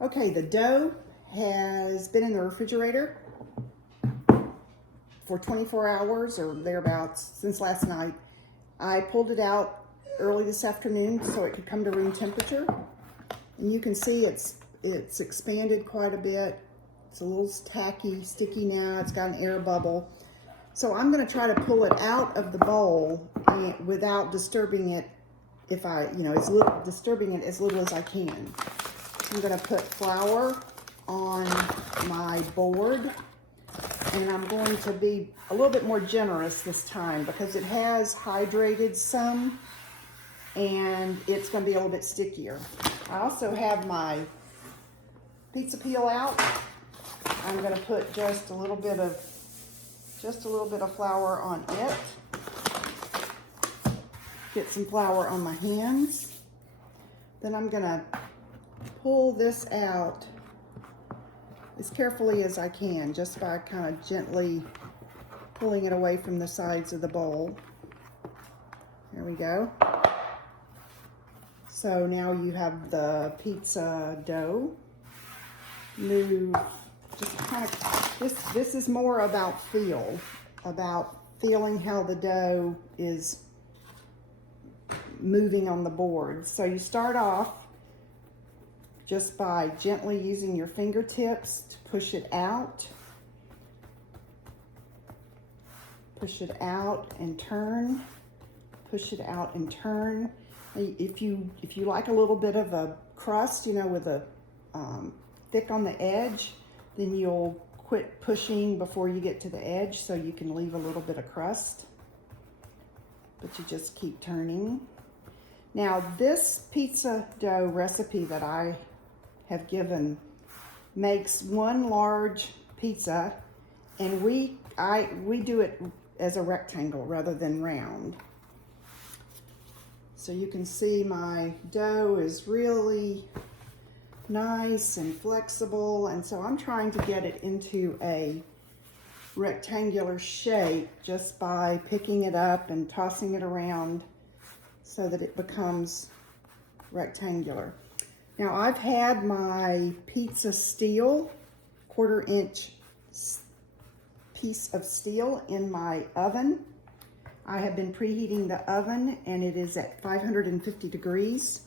Okay, the dough has been in the refrigerator for 24 hours or thereabouts since last night. I pulled it out early this afternoon so it could come to room temperature. And you can see it's expanded quite a bit. It's a little tacky, sticky now. It's got an air bubble. So I'm going to try to pull it out of the bowl without disturbing it. Disturbing it as little as I can. I'm going to put flour on my board, and I'm going to be a little bit more generous this time because it has hydrated some and it's going to be a little bit stickier. I also have my pizza peel out. I'm going to put just a little bit of flour on it. Get some flour on my hands. Then I'm going to pull this out as carefully as I can, just by kind of gently pulling it away from the sides of the bowl. There we go. So now you have the pizza dough. This is more about feeling how the dough is moving on the board. So you start off just by gently using your fingertips to push it out and turn, push it out and turn. If you like a little bit of a crust, with a thick on the edge, then you'll quit pushing before you get to the edge so you can leave a little bit of crust, but you just keep turning. Now this pizza dough recipe that I have given makes one large pizza, and we do it as a rectangle rather than round. So you can see my dough is really nice and flexible, and so I'm trying to get it into a rectangular shape just by picking it up and tossing it around so that it becomes rectangular. Now I've had my pizza steel, 1/4 inch piece of steel in my oven. I have been preheating the oven and it is at 550 degrees.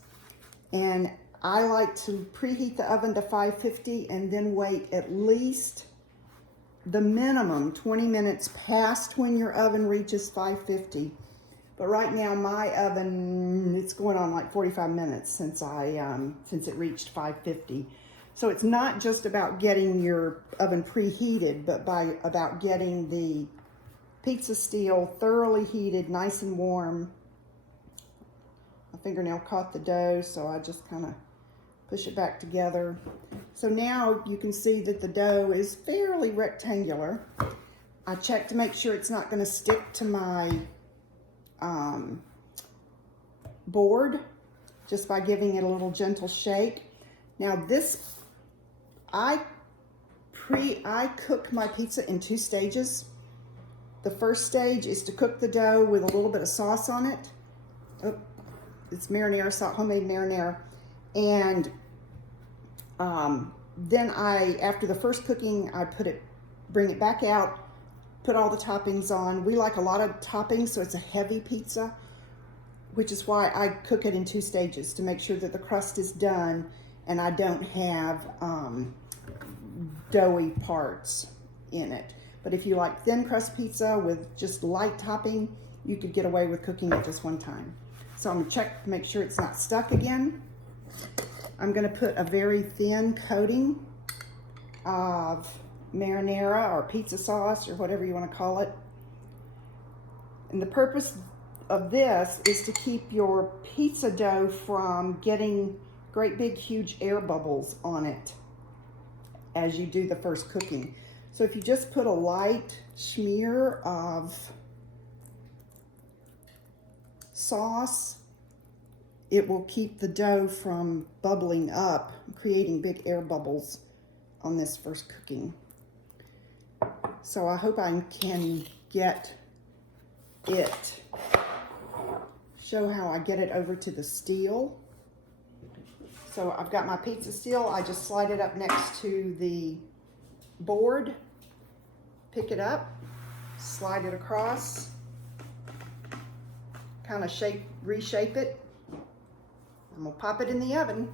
And I like to preheat the oven to 550 and then wait at least the minimum 20 minutes past when your oven reaches 550. But right now my oven, it's going on like 45 minutes since it reached 550. So it's not just about getting your oven preheated, but about getting the pizza steel thoroughly heated, nice and warm. My fingernail caught the dough, so I just kind of push it back together. So now you can see that the dough is fairly rectangular. I check to make sure it's not going to stick to my board just by giving it a little gentle shake. Now I cook my pizza in 2 stages. The first stage is to cook the dough with a little bit of sauce on it. Oh, it's marinara sauce, homemade marinara. And then after the first cooking, I bring it back out, put all the toppings on. We like a lot of toppings, so it's a heavy pizza, which is why I cook it in 2 stages, to make sure that the crust is done and I don't have doughy parts in it. But if you like thin crust pizza with just light topping, you could get away with cooking it just 1 time. So I'm gonna check to make sure it's not stuck again. I'm gonna put a very thin coating of marinara or pizza sauce or whatever you wanna call it. And the purpose of this is to keep your pizza dough from getting great big huge air bubbles on it as you do the first cooking. So if you just put a light smear of sauce, it will keep the dough from bubbling up, creating big air bubbles on this first cooking. So I hope I can show how I get it over to the steel. So I've got my pizza steel. I just slide it up next to the board, pick it up, slide it across, kind of reshape it. I'm gonna pop it in the oven.